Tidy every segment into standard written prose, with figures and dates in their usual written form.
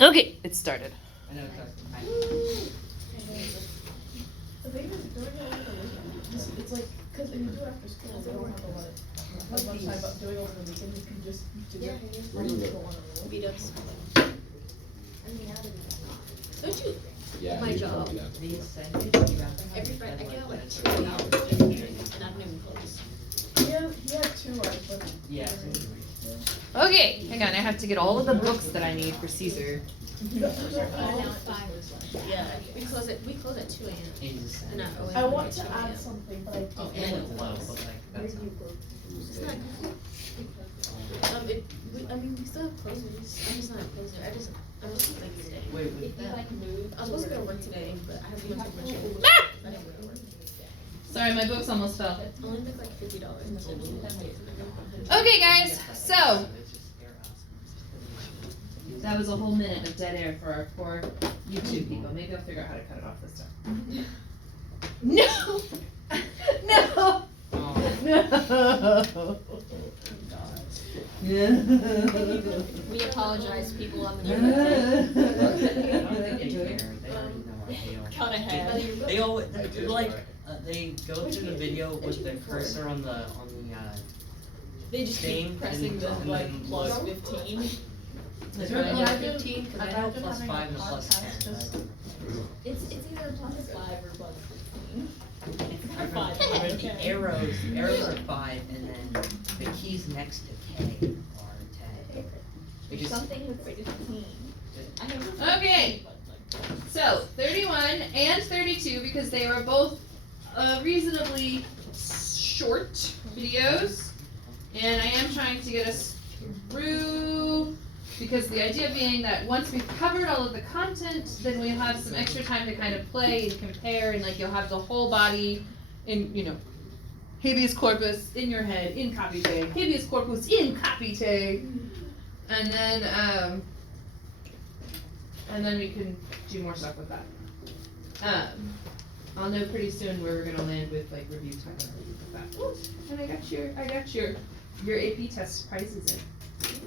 Okay, it started. I know it's The thing is, doing it over the weekend, it's like, because if you do it after school, they don't have a lot of time, but doing it over the weekend, you can just do it. Where do you Go on a roll. Beat ups. Don't you? Yeah. My you job. told me that. Every Friday, I get out like 2 hours and I don't even close. He had 2 hours, but. Yeah. Okay, hang on, I have to get all of the books that I need for Caesar. Now at 5. Yeah, we close at 2 a.m. And not I want to add something, but I Oh, don't and know. it's low, but like that's It's not. We still have closers. I'm just not a closer. I'm just like today. Wait, I was supposed to go to work today, but I have to go to work. Ah! I didn't go to work. Sorry, my books almost fell. Only took like $50. Okay, guys, so that was a whole minute of dead air for our poor YouTube people. Maybe I'll figure out how to cut it off this time. No! No! No! We apologize, people on the I don't think they care. They already know our deal. Count ahead. They all like they go through the video with the cursor on the They just thing, keep pressing and the like then plus look. 15. Is Well, there I a do- 15? Because I I've know been plus having a 5 and plus podcast 10. just- It's either plus 5 or plus 15. I remember the arrows are 5, and then the keys next to K are 10. There's something with 16. Okay. So, 31 and 32, because they were both reasonably short videos, and I am trying to get us through, because the idea being that once we've covered all of the content, then we'll have some extra time to kind of play and compare, and like you'll have the whole body in, habeas corpus in your head, in capite, habeas corpus in capite, and then we can do more stuff with that. I'll know pretty soon where we're gonna land with like review time and everything like that. Ooh, and I got your AP test prizes in. Yes.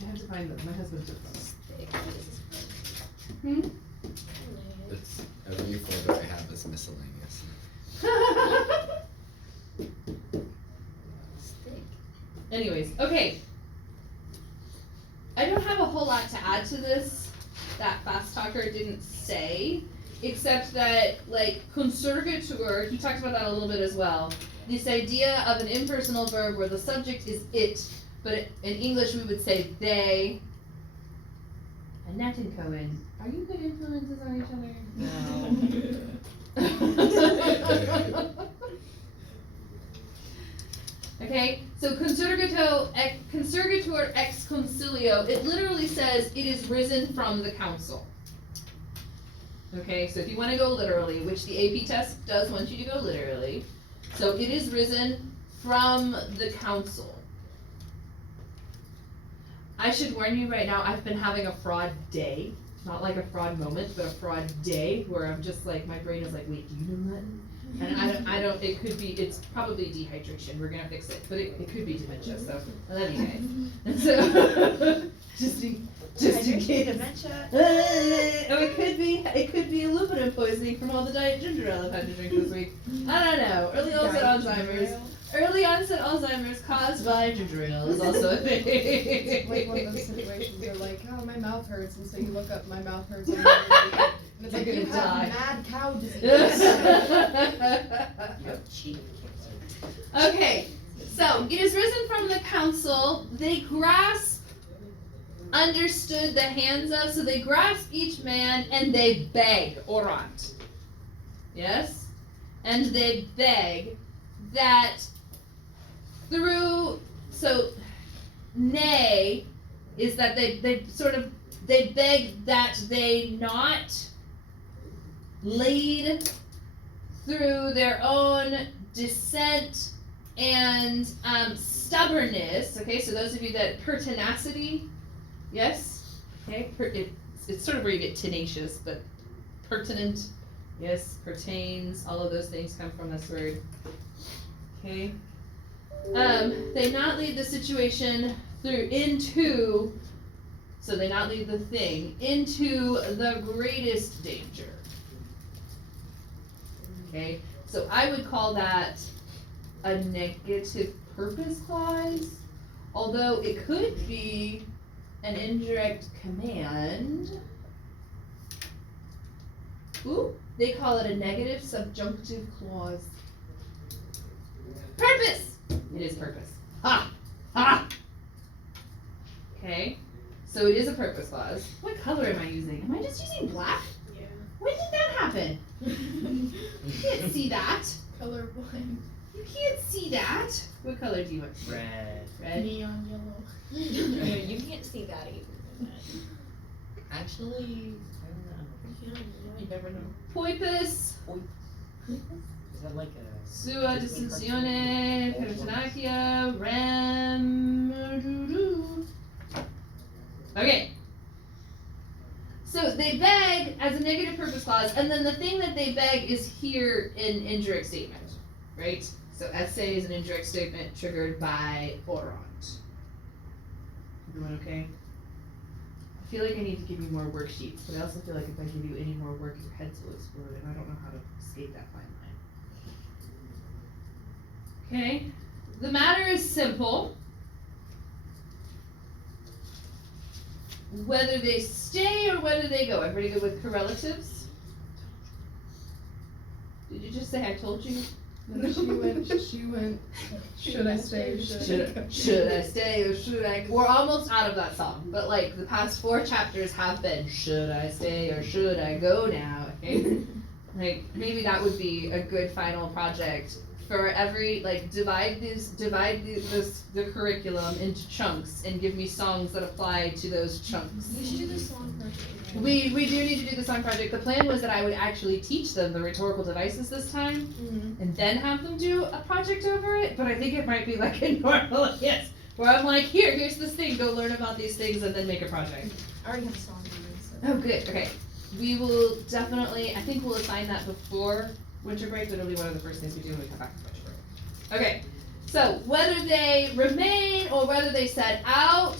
I have to find them. My husband took them. It's a new folder I have is miscellaneous. Anyways, okay. I don't have a whole lot to add to this that Fast Talker didn't say, except that, like, conservator, he talked about that a little bit as well. This idea of an impersonal verb where the subject is it, but in English we would say they. Annette and Cohen, are you good influences on each other? No. Okay, so consurgator ex concilio, it literally says it is risen from the council. Okay, so if you want to go literally, which the AP test does want you to go literally, so it is risen from the council. I should warn you right now, I've been having a fraud day. Not like a fraud moment, but a fraud day where I'm just like, my brain is like, wait, do you know Latin? And I don't, it could be, it's probably dehydration, we're gonna fix it, but it could be dementia, so, I love you guys. And so, just in case. Dementia. Oh, it could be aluminum poisoning from all the diet ginger ale I've had to drink this week. I don't know, early onset Alzheimer's. Early onset Alzheimer's caused by ginger ale is also a thing. It's like one of those situations where like, oh, my mouth hurts, and so you look up, my mouth hurts, and it's like, You're you gonna have die. mad cow disease. You have cheek cancer. Okay, so it is risen from the council. They grasp, understood the hands of, so they grasp each man and they beg, orant. Yes? And they beg that through, so nay is that they beg that they not lead through their own dissent and stubbornness. Okay, so those of you that pertinacity, yes, okay, it's sort of where you get tenacious, but pertinent, yes, pertains, all of those things come from this word. Okay. They not lead the situation into, so they not lead the thing into the greatest danger. Okay, so I would call that a negative purpose clause, although it could be an indirect command. Ooh, they call it a negative subjunctive clause. Purpose! It is purpose. Ha! Ha! Okay, so it is a purpose clause. What color am I using? Am I just using black? Yeah. When did that happen? You can't see that. Colorblind. You can't see that. What color do you want? Red. Red? Neon yellow. You can't see that either. Actually, I don't know. You never know. Poipus, Is that like a? sua distinzione, pertinacia, rem. Okay. So they beg as a negative purpose clause, and then the thing that they beg is here in indirect statement, right? So essay is an indirect statement triggered by orant. Everyone okay? I feel like I need to give you more worksheets, but I also feel like if I give you any more work, your heads will explode, and I don't know how to escape that fine line. Okay, the matter is simple. Whether they stay or whether they go. Everybody good with correlatives? Did you just say I told you? No, she went, should I stay or Should I stay or should I? We're almost out of that song, but like the past 4 chapters have been should I stay or should I go now? Okay? Like maybe that would be a good final project for every like divide the curriculum into chunks and give me songs that apply to those chunks. We should do the song project. We do need to do the song project. The plan was that I would actually teach them the rhetorical devices this time Mm-hmm. and then have them do a project over it, but I think it might be like a normal yes, where I'm like, here's this thing, go learn about these things and then make a project. I already have a song in Oh good, okay. We will definitely, I think we'll assign that before winter break, but it'll be one of the first things we do when we come back from winter break. Okay, so whether they remain or whether they set out,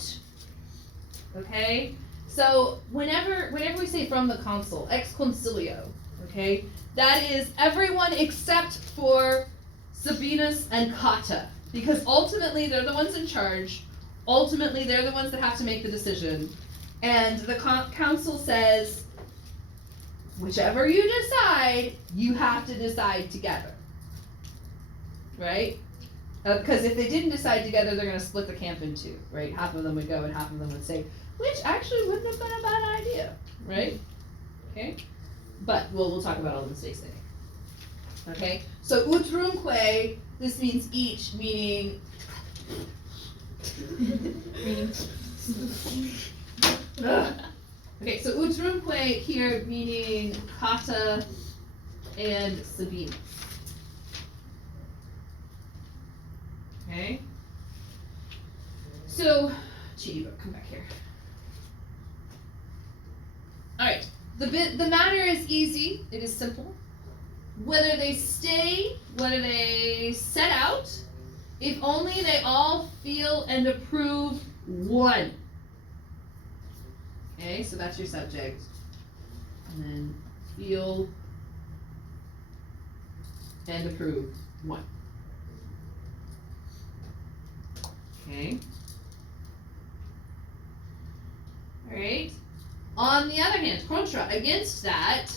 okay? So whenever we say from the consul, ex consilio, okay, that is everyone except for Sabinus and Cotta, because ultimately they're the ones in charge. Ultimately, they're the ones that have to make the decision, and the council says, whichever you decide, you have to decide together, right? Because if they didn't decide together, they're going to split the camp in 2, right? Half of them would go and half of them would stay, which actually wouldn't have been a bad idea, right? Okay, but we'll talk about all the mistakes they make. Okay, so utrumque, this means each, meaning. Ugh. Okay, so utrumque here meaning Cotta and Sabina. Okay. So, Chiba, come back here. Alright, the matter is easy, it is simple. Whether they stay, whether they set out, if only they all feel and approve one. Okay, so that's your subject. And then feel and approve one. Okay. Alright. On the other hand, contra, against that,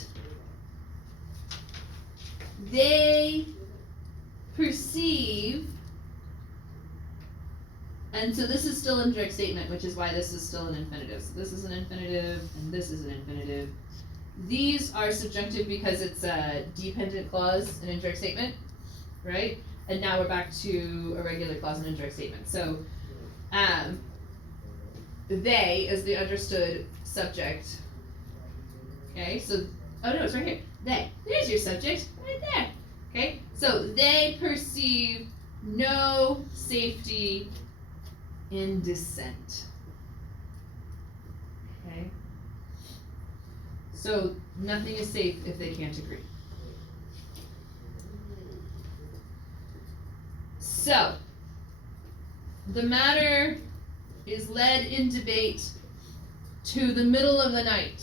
they perceive, and so this is still an indirect statement, which is why this is still an infinitive. So this is an infinitive, and this is an infinitive. These are subjunctive because it's a dependent clause, an indirect statement, right? And now we're back to a regular clause, an indirect statement. So, they is the understood subject. Okay, so, oh no, it's right here. They. There's your subject, right there. Okay, so they perceive no safety in dissent. Okay, so nothing is safe if they can't agree. So, the matter is led in debate to the middle of the night.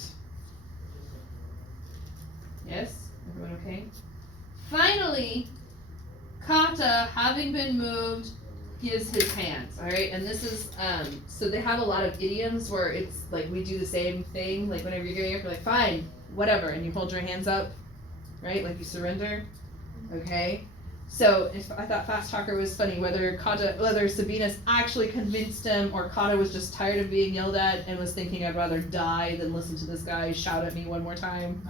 Yes? Everyone okay? Finally, Kata, having been moved, gives his hands, alright? And this is, so they have a lot of idioms where it's like we do the same thing, like whenever you're giving up, you're like, fine, whatever, and you hold your hands up, right? Like you surrender, okay? So if I thought Fast Talker was funny, whether Sabinus actually convinced him or Kata was just tired of being yelled at and was thinking I'd rather die than listen to this guy shout at me one more time.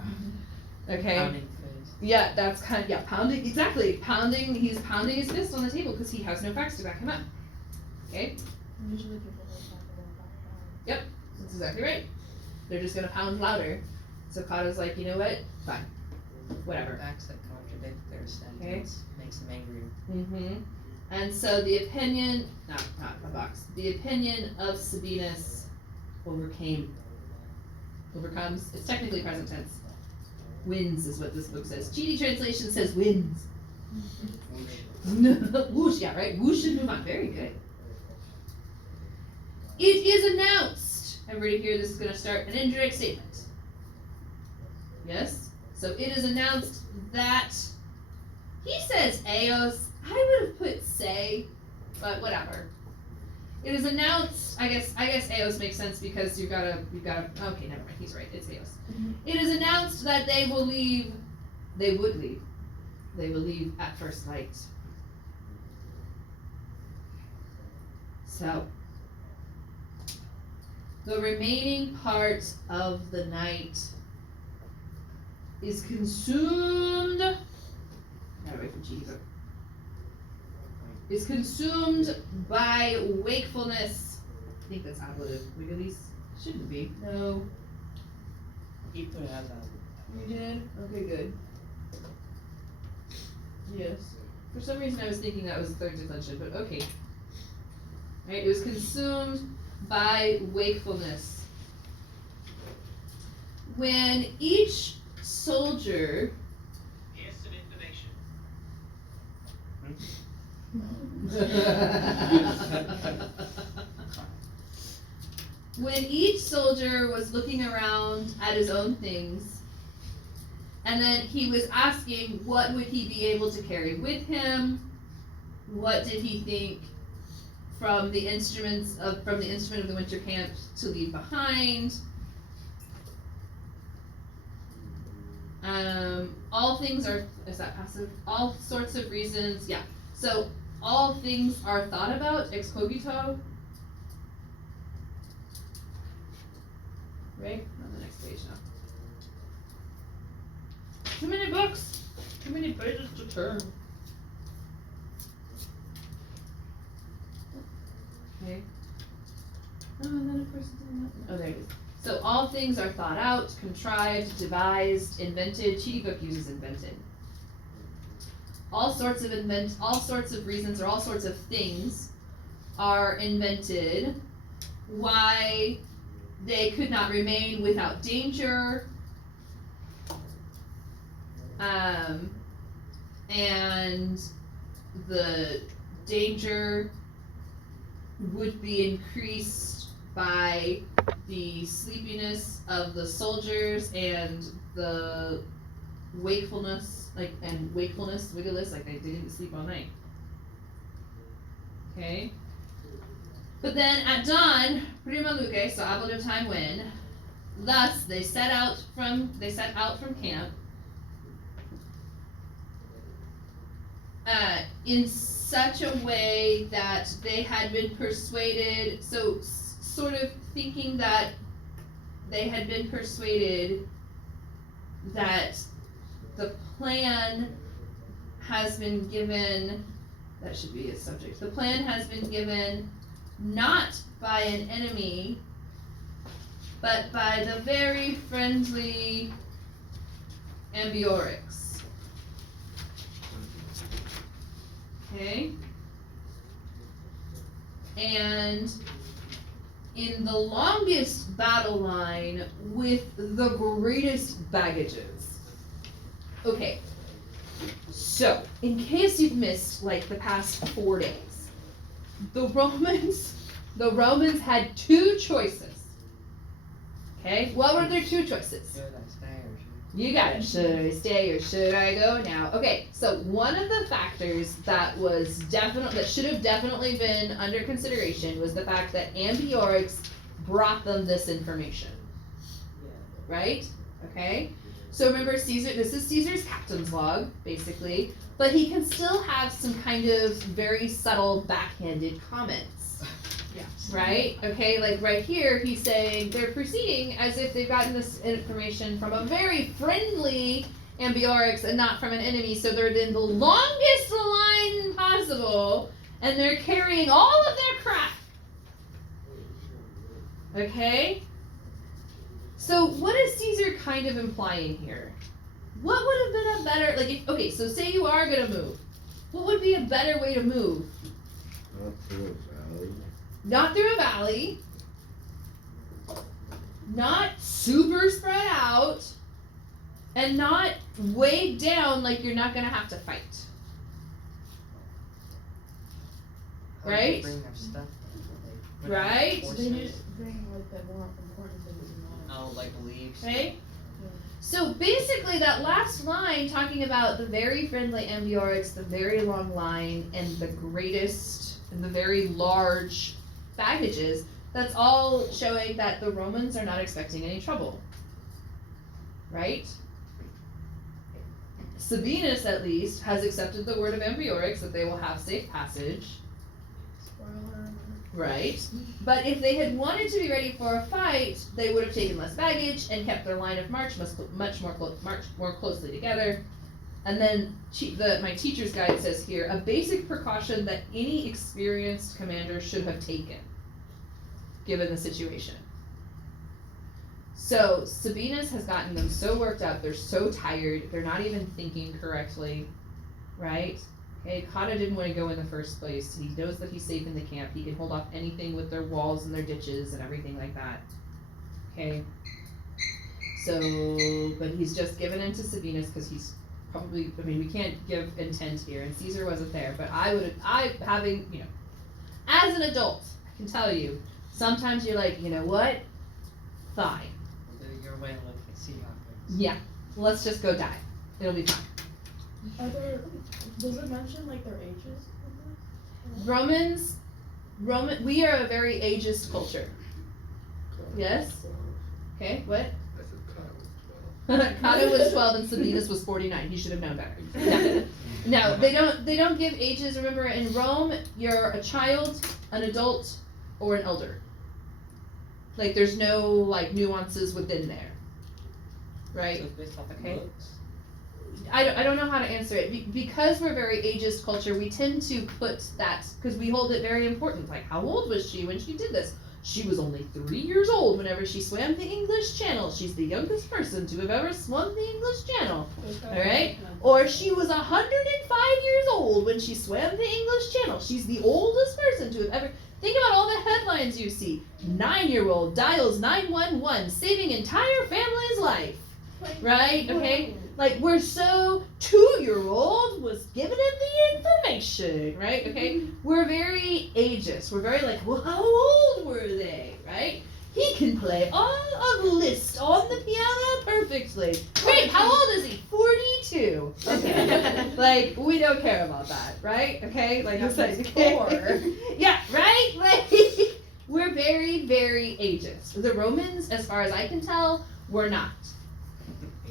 Okay. Pounding fist. Yeah, that's pounding, exactly. He's pounding his fist on the table because he has no facts to back him up. Okay? Usually people don't talk about that. That's exactly right. They're just gonna pound louder. So Kata's like, you know what? Fine. Whatever. Facts that contradict their sentence makes them angry. Mm-hmm. And so the opinion, not a box, the opinion of Sabinus overcomes, it's technically present tense. Wins is what this book says. GD translation says wins. Whoosh, yeah, right? Whoosh and move on. Very good. It is announced. Everybody here, this is going to start an indirect statement. Yes? So it is announced that he says Eos. I would have put say, but whatever. It is announced. I guess Eos makes sense because you've got to. Okay, never mind. He's right. It's Eos. Mm-hmm. It is announced that they will leave. They would leave. They will leave at first light. So the remaining part of the night is consumed. Gotta wait for G to go. Is consumed by wakefulness. I think that's ablative. We at least shouldn't be. No. He put it as a. You did? Okay, good. Yes. For some reason I was thinking that was the third declension, but okay. Alright, it was consumed by wakefulness. When each soldier Here's some information. when each soldier was looking around at his own things, and then he was asking what would he be able to carry with him, what did he think from the instrument of the winter camp to leave behind. All things are, is that passive? All sorts of reasons, yeah. So all things are thought about, ex cogito. Right? On the next page now. Too many books. Too many pages to turn. Okay. Oh, and then of course it's in that. Oh, there it is. So all things are thought out, contrived, devised, invented. Cheaty book uses invented. All sorts of reasons or all sorts of things are invented why they could not remain without danger, and the danger would be increased by the sleepiness of the soldiers and the wakefulness, wiggleless, like they didn't sleep all night. Okay. But then at dawn, prima luce, so ablative time when, thus they set out from camp, in such a way that they had been persuaded, so sort of thinking that they had been persuaded that the plan has been given, that should be a subject, the plan has been given not by an enemy, but by the very friendly Ambiorix. Okay? And in the longest battle line with the greatest baggages. Okay, so in case you've missed like the past 4 days, the Romans had two choices. Okay, what were their two choices? Should I stay or should You got it. Should I stay or should I go now? Okay, so one of the factors that should have definitely been under consideration was the fact that Ambiorix brought them this information. Right? Okay? So remember Caesar, this is Caesar's captain's log, basically, but he can still have some kind of very subtle backhanded comments. Yeah. Right? Okay, like right here, he's saying they're proceeding as if they've gotten this information from a very friendly Ambiorix and not from an enemy, so they're in the longest line possible, and they're carrying all of their crap. Okay? So what is Caesar kind of implying here? What would have been a better, okay, so say you are gonna move. What would be a better way to move? Not through a valley. Not through a valley. Not super spread out. And not weighed down like you're not gonna have to fight. How would they Right? bring their stuff? Would they Right? put They horses? need to bring like the more important things in mind. Oh, like leaves. Okay? So basically that last line talking about the very friendly Ambiorix, the very long line, and the greatest and the very large baggages, that's all showing that the Romans are not expecting any trouble. Right? Sabinus, at least, has accepted the word of Ambiorix that they will have safe passage. Spoiler. Right. But if they had wanted to be ready for a fight, they would have taken less baggage and kept their line of march much more closely together. And then my teacher's guide says here, a basic precaution that any experienced commander should have taken, given the situation. So Sabinus has gotten them so worked up, they're so tired, they're not even thinking correctly, right? Okay, Cotta didn't want to go in the first place. He knows that he's safe in the camp. He can hold off anything with their walls and their ditches and everything like that. Okay. So, but he's just given in to Sabinus because he's probably, we can't give intent here, and Caesar wasn't there, but as an adult, I can tell you, sometimes you're like, you know what? Fine. Your way of looking at Seahawks. Yeah. Let's just go die. It'll be fine. Does it mention like their ages? We are a very ageist culture. Yes? Okay, what? I said Kyle was 12. Cotta was 12 and Sabinus was 49. He should have known better. No, they don't give ages. Remember, in Rome, you're a child, an adult, or an elder. Like, there's no, nuances within there. Right? So it's based off Okay. looks. I don't know how to answer it. Because we're very ageist culture, we tend to put that, because we hold it very important. Like, how old was she when she did this? She was only 3 years old whenever she swam the English Channel. She's the youngest person to have ever swum the English Channel. Alright? Or she was 105 years old when she swam the English Channel. She's the oldest person to have ever... Think about all the headlines you see. 9-year-old dials 911, saving entire family's life. Right? Okay? Like, we're so 2-year-old was giving him the information, right? Okay? We're very ageist. We're very like, well, how old were they, right? He can play all of Liszt on the piano perfectly. Great, how old is he? 42. Okay. Like, we don't care about that, right? Okay? Like, it's like, yeah, right? Like, we're very, very ageist. The Romans, as far as I can tell, were not.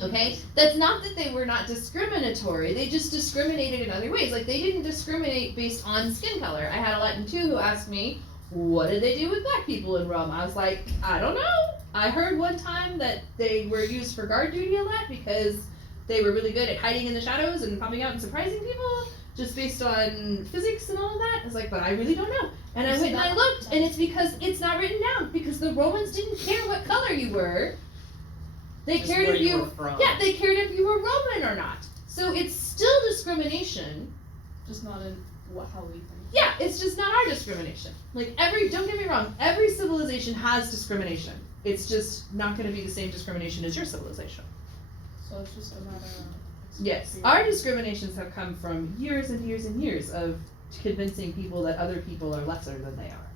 Okay? That's not that they were not discriminatory. They just discriminated in other ways. Like, they didn't discriminate based on skin color. I had a Latin 2 who asked me, what did they do with black people in Rome? I was like, I don't know. I heard one time that they were used for guard duty a lot because they were really good at hiding in the shadows and popping out and surprising people just based on physics and all of that. I was like, but I really don't know. And I went and I looked, and it's because it's not written down, because the Romans didn't care what color you were. They Just cared where if you you were from. yeah, they cared if you were Roman or not. So it's still discrimination. Just not in how we think. Yeah, it's just not our discrimination. Like, don't get me wrong, every civilization has discrimination. It's just not going to be the same discrimination as your civilization. So it's just a matter of Yes, our discriminations have come from years and years and years of convincing people that other people are lesser than they are.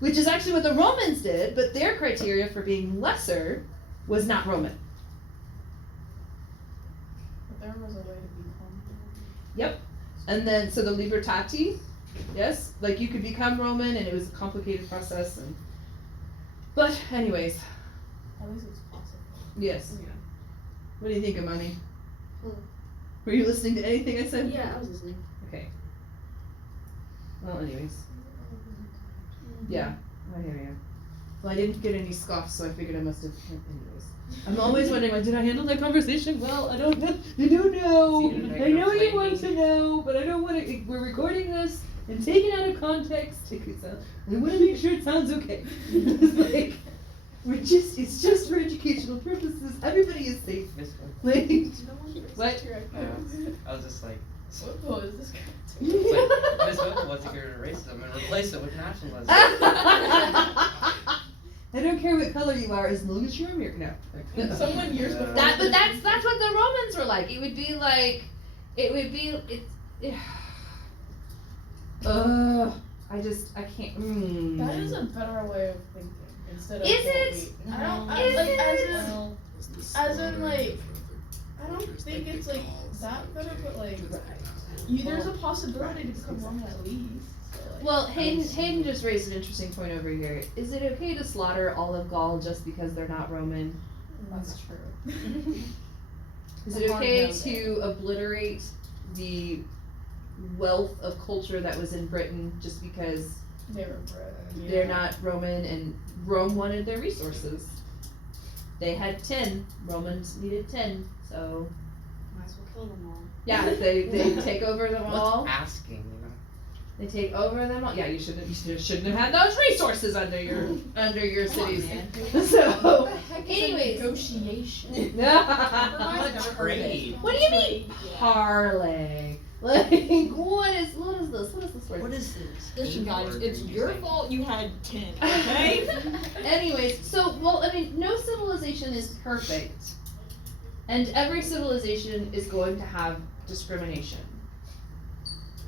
Which is actually what the Romans did, but their criteria for being lesser was not Roman. But there was a way to become. Yep. And then, so the libertati, yes, like you could become Roman and it was a complicated process. But anyways, At least it's possible. yes. Yeah. What do you think, Amani? Well- Were you listening to anything I said? Yeah, I was listening. Okay. Well, anyways. Yeah, I hear you. Well, I didn't get any scoffs, so I figured I must have. Anyways, I'm always wondering, like, did I handle that conversation well? I don't know. I don't know. I know you want to know, but I don't want to. We're recording this and taking it out of context. I want to make sure it sounds okay. It's like, it's just for educational purposes. Everybody is safe. Like, what? I was just like, What is this guy it's doing? like Miss Hope wants to get rid of racism and replace it with nationalism. I don't care what color you are as long as you're American. No. Someone years before. But that's what the Romans were like. It would be like, I can't. That is a better way of thinking instead of. Is what it? we- I don't. Is like, it? as in, like, I don't think it's like that better, but like, there's a possibility to become Roman at least. So, like, Well, Hayden just raised an interesting point over here. Is it okay to slaughter all of Gaul just because they're not Roman? that's true. Is it okay to obliterate the wealth of culture that was in Britain just because They were bred. they're not Roman and Rome wanted their resources? They had 10. Romans needed 10, so Might as well kill them all. yeah, they take over them all. What's asking, you know? They take over them all. Yeah, you shouldn't have had those resources under your cities. So, anyways. Negotiation. Trade. What do you mean parlay? Like, what is this? What is this word? What is this? Listen, guys, Word it's you're your using? fault you had 10, okay? Anyways, so, well, I mean, no civilization is perfect. And every civilization is going to have discrimination.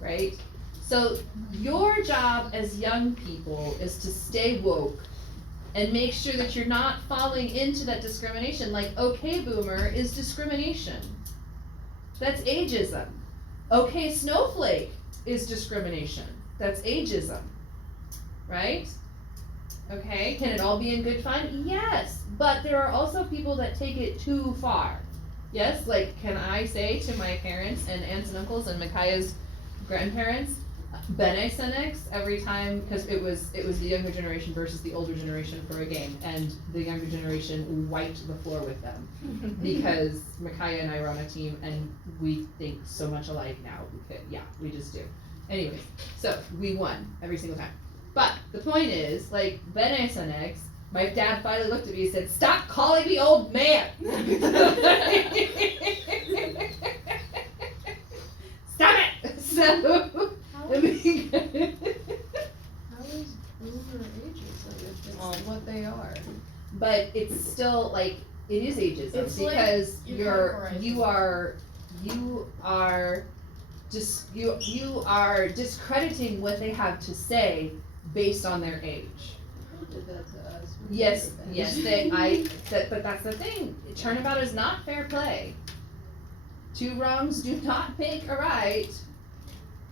Right? So, your job as young people is to stay woke and make sure that you're not falling into that discrimination. Like, okay, boomer is discrimination. That's ageism. Okay, snowflake is discrimination. That's ageism. Right? Okay, can it all be in good fun? Yes, but there are also people that take it too far. Yes, like, can I say to my parents and aunts and uncles and Micaiah's grandparents, Bene Senex every time, because it was the younger generation versus the older generation for a game, and the younger generation wiped the floor with them because Micaiah and I were on a team and we think so much alike now. We just do. Anyways, so we won every single time. But the point is, like, Bene Senex, my dad finally looked at me and said, "Stop calling me old man." Stop it. So. How is boomer ageism if it's what they are? But it's still like it is ageism It's like because you're you are discrediting what they have to say based on their age. Who did that to us? Yes, but that's the thing. Turnabout is not fair play. Two wrongs do not make a right.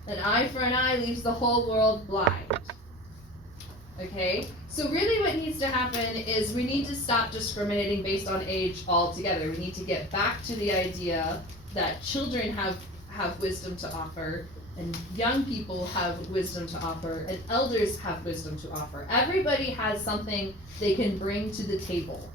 An eye for an eye leaves the whole world blind. Okay? So really what needs to happen is we need to stop discriminating based on age altogether. We need to get back to the idea that children have wisdom to offer, and young people have wisdom to offer, and elders have wisdom to offer. Everybody has something they can bring to the table.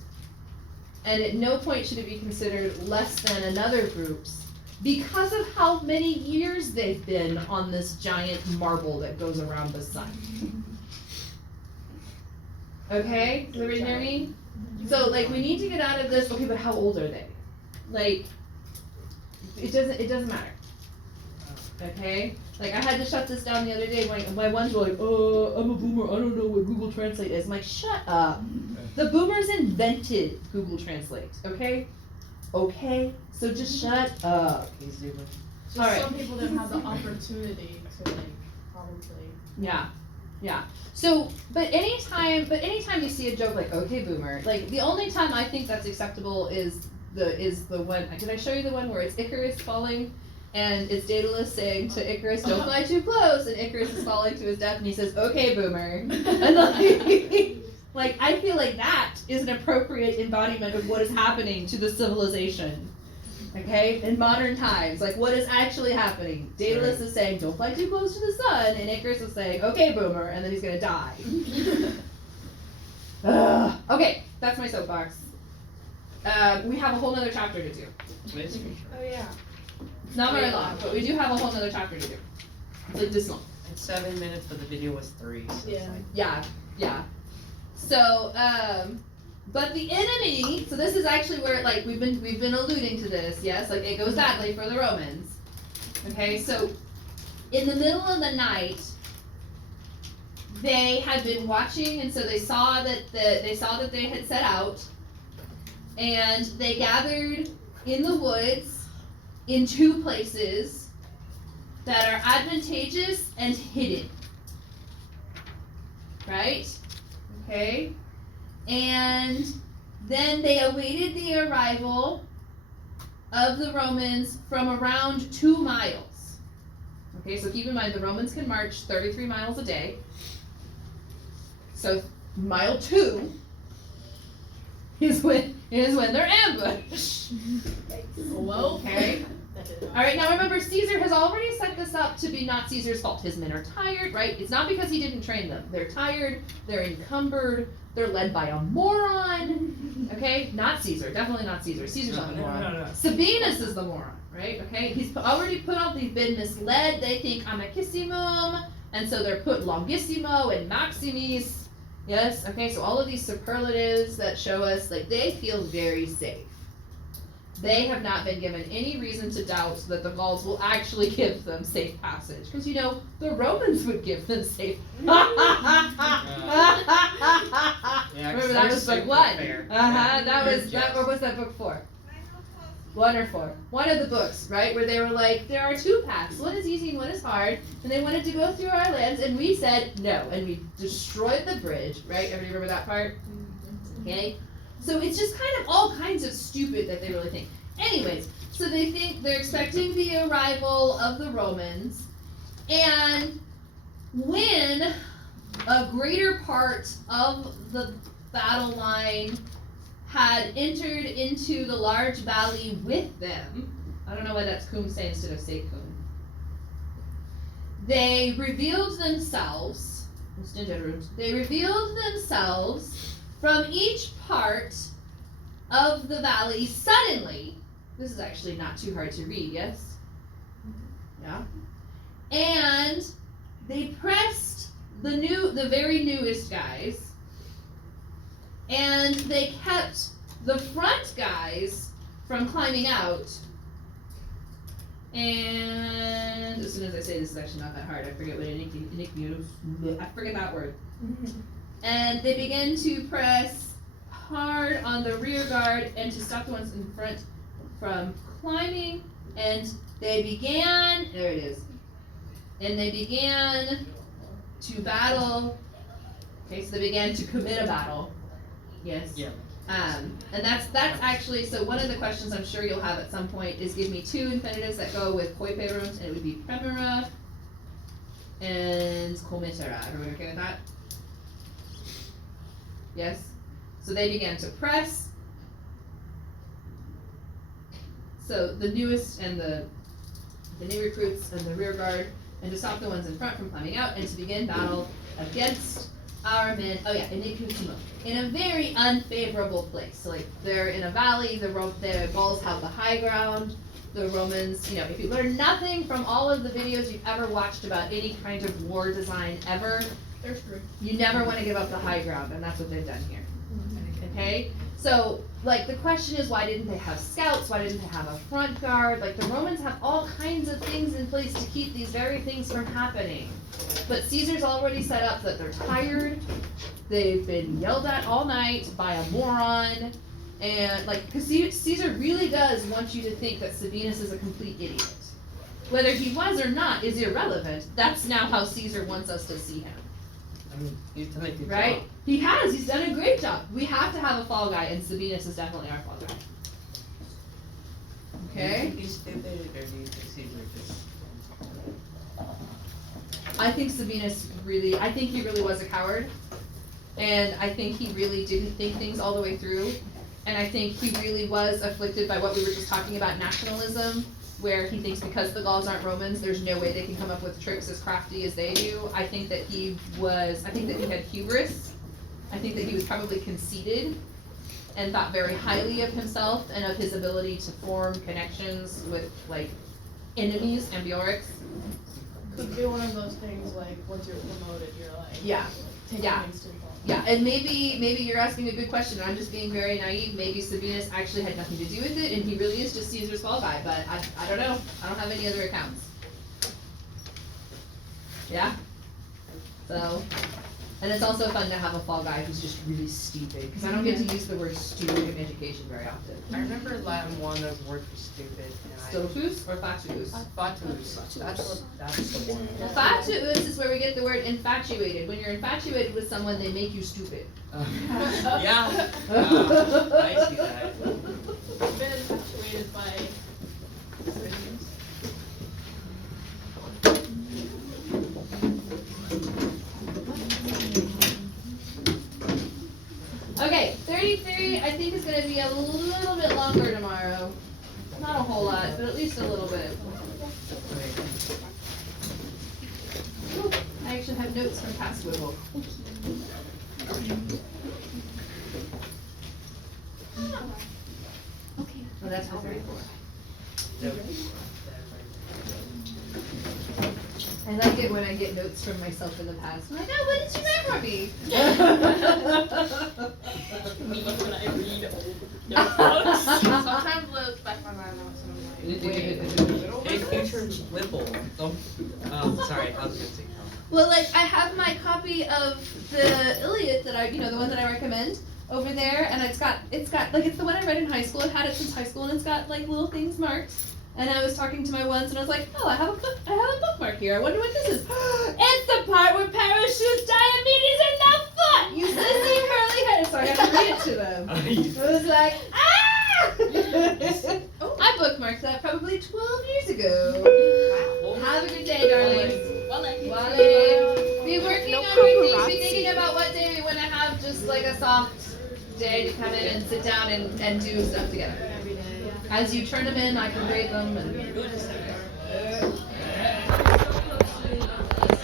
And at no point should it be considered less than another group's because of how many years they've been on this giant marble that goes around the sun. Okay? Does everybody hear me? So, like, we need to get out of this, okay, but how old are they? Like, it doesn't matter. Okay? Like, I had to shut this down the other day when my ones were like, "Oh, I'm a boomer, I don't know what Google Translate is." I'm like, shut up. The boomers invented Google Translate, okay? Okay? So just shut up. Okay, Zuba. Just Alright. some people didn't have the opportunity to to like probably. Yeah, yeah. So, but anytime you see a joke like "Okay, boomer," like the only time I think that's acceptable is the one. Did I show you the one where it's Icarus falling, and it's Daedalus saying to Icarus, "Don't fly too close," and Icarus is falling to his death, and he says, "Okay, boomer," and like I feel like that is an appropriate embodiment of what is happening to the civilization. Okay, in modern times, like what is actually happening? Daedalus is saying, "Don't fly too close to the sun," and Icarus is saying, "Okay, boomer," and then he's gonna die. Okay, that's my soapbox. We have a whole nother chapter to do. Oh yeah. It's not very long, but we do have a whole nother chapter to do. It's like this long. It's 7 minutes, but the video was 3. So Yeah. It's like, Yeah. So, but the enemy. So this is actually where like we've been alluding to this. Yes, like it goes badly for the Romans. Okay, so in the middle of the night, they had been watching, and so they saw that they had set out, and they gathered in the woods in 2 places that are advantageous and hidden. Right? Okay? And then they awaited the arrival of the Romans from around 2 miles. Okay, so keep in mind the Romans can march 33 miles a day. So mile 2 is when they're ambushed. Well, Okay. All right, now remember, Caesar has already set this up to be not Caesar's fault. His men are tired, right? It's not because he didn't train them. They're tired, they're encumbered, they're led by a moron, okay? Not Caesar, definitely not Caesar. Caesar's not the moron. No. Sabinus is the moron, right? Okay, he's already they've been misled. They think amacissimum, and so they're put longissimo and maximis. Yes, okay, so all of these superlatives that show us, like, they feel very safe. They have not been given any reason to doubt that the Gauls will actually give them safe passage. Because, you know, the Romans would give them safe. Remember, that was book 1. What was that book for? 1 or 4. One of the books, right? Where they were like, there are 2 paths. One is easy and one is hard. And they wanted to go through our lands, and we said no. And we destroyed the bridge, right? Everybody remember that part? Okay? So it's just kind of all kinds of stupid that they really think. Anyways, so they think they're expecting the arrival of the Romans, and when a greater part of the battle line had entered into the large valley with them, I don't know why that's cum say instead of secum, they revealed themselves from each part of the valley suddenly. This is actually not too hard to read, yes? Yeah. And they pressed the very newest guys, and they kept the front guys from climbing out. And as soon as I say this is actually not that hard, I forget what I forget that word. And they began to press hard on the rear guard and to stop the ones in front from climbing, and they began, there it is, and they began to battle. Okay, so they began to commit a battle. Yes. Yeah. And that's actually, so one of the questions I'm sure you'll have at some point is give me 2 infinitives that go with koiperums, and it would be premera and komitera. Everyone okay with that? Yes? So they began to press. So the newest and the new recruits and the rear guard, and to stop the ones in front from climbing out, and to begin battle against our men. Oh yeah, in a very unfavorable place. So like they're in a valley. The Gauls have the high ground. The Romans, you know, if you learn nothing from all of the videos you've ever watched about any kind of war design ever, they're screwed. you never want to give up the high ground, and that's what they've done here. Okay? So, like, the question is, why didn't they have scouts? Why didn't they have a front guard? Like, the Romans have all kinds of things in place to keep these very things from happening. But Caesar's already set up that they're tired, they've been yelled at all night by a moron, and, like, because Caesar really does want you to think that Sabinus is a complete idiot. Whether he was or not is irrelevant. That's now how Caesar wants us to see him. I mean, he's done a good Right? job. He has. He's done a great job. We have to have a fall guy, and Sabinus is definitely our fall guy. Do you Okay? think he's stupid, or do you think Caesar just? I think Sabinus really, I think he really was a coward. And I think he really didn't think things all the way through. And I think he really was afflicted by what we were just talking about, nationalism, where he thinks because the Gauls aren't Romans, there's no way they can come up with tricks as crafty as they do. I think that he had hubris. I think that he was probably conceited and thought very highly of himself and of his ability to form connections with, like, enemies, ambiorix. Could be one of those things like once you're promoted, you're like Yeah. taking Yeah. things to the fall. Yeah, and maybe you're asking a good question, and I'm just being very naive. Maybe Sabinus actually had nothing to do with it, and he really is just Caesar's fall guy, but I don't know. I don't have any other accounts. Yeah? So, and it's also fun to have a fall guy who's just really stupid, because I don't get to use the word stupid in education very often. I remember Latin 1, the word for stupid, and Stultus or fatuus? Fatuus, that's the one. Well, fatuus is where we get the word infatuated. When you're infatuated with someone, they make you stupid. Yeah, I see that. I've been infatuated by Sabinus. Okay, 33 I think is gonna be a little bit longer tomorrow. Not a whole lot, but at least a little bit. Ooh, I actually have notes from past Wibble. Okay. Oh, that's for 34. I like it when I get notes from myself in the past. I'm like, oh, what did you write for me? Me when I read old notebooks. Sometimes look back my mind out, so I'm like, wait. In future Whipple, don't, sorry, I was gonna say no. Well, like, I have my copy of the Iliad that the one that I recommend over there, and it's got, like, it's the one I read in high school. I've had it since high school, and it's got, like, little things marked. And I was talking to my ones, and I was like, oh, I have a bookmark here. I wonder what this is. It's the part where parachutes diabetes in the foot! You sissy curly head. So I had to read it to them. I was like, ah! I bookmarked that probably 12 years ago. Have a good day, darlings. Wale. Be working on your things. Be thinking about what day we want to have just like a soft day to come in and sit down and do stuff together. Every day. As you turn them in, I can grade them and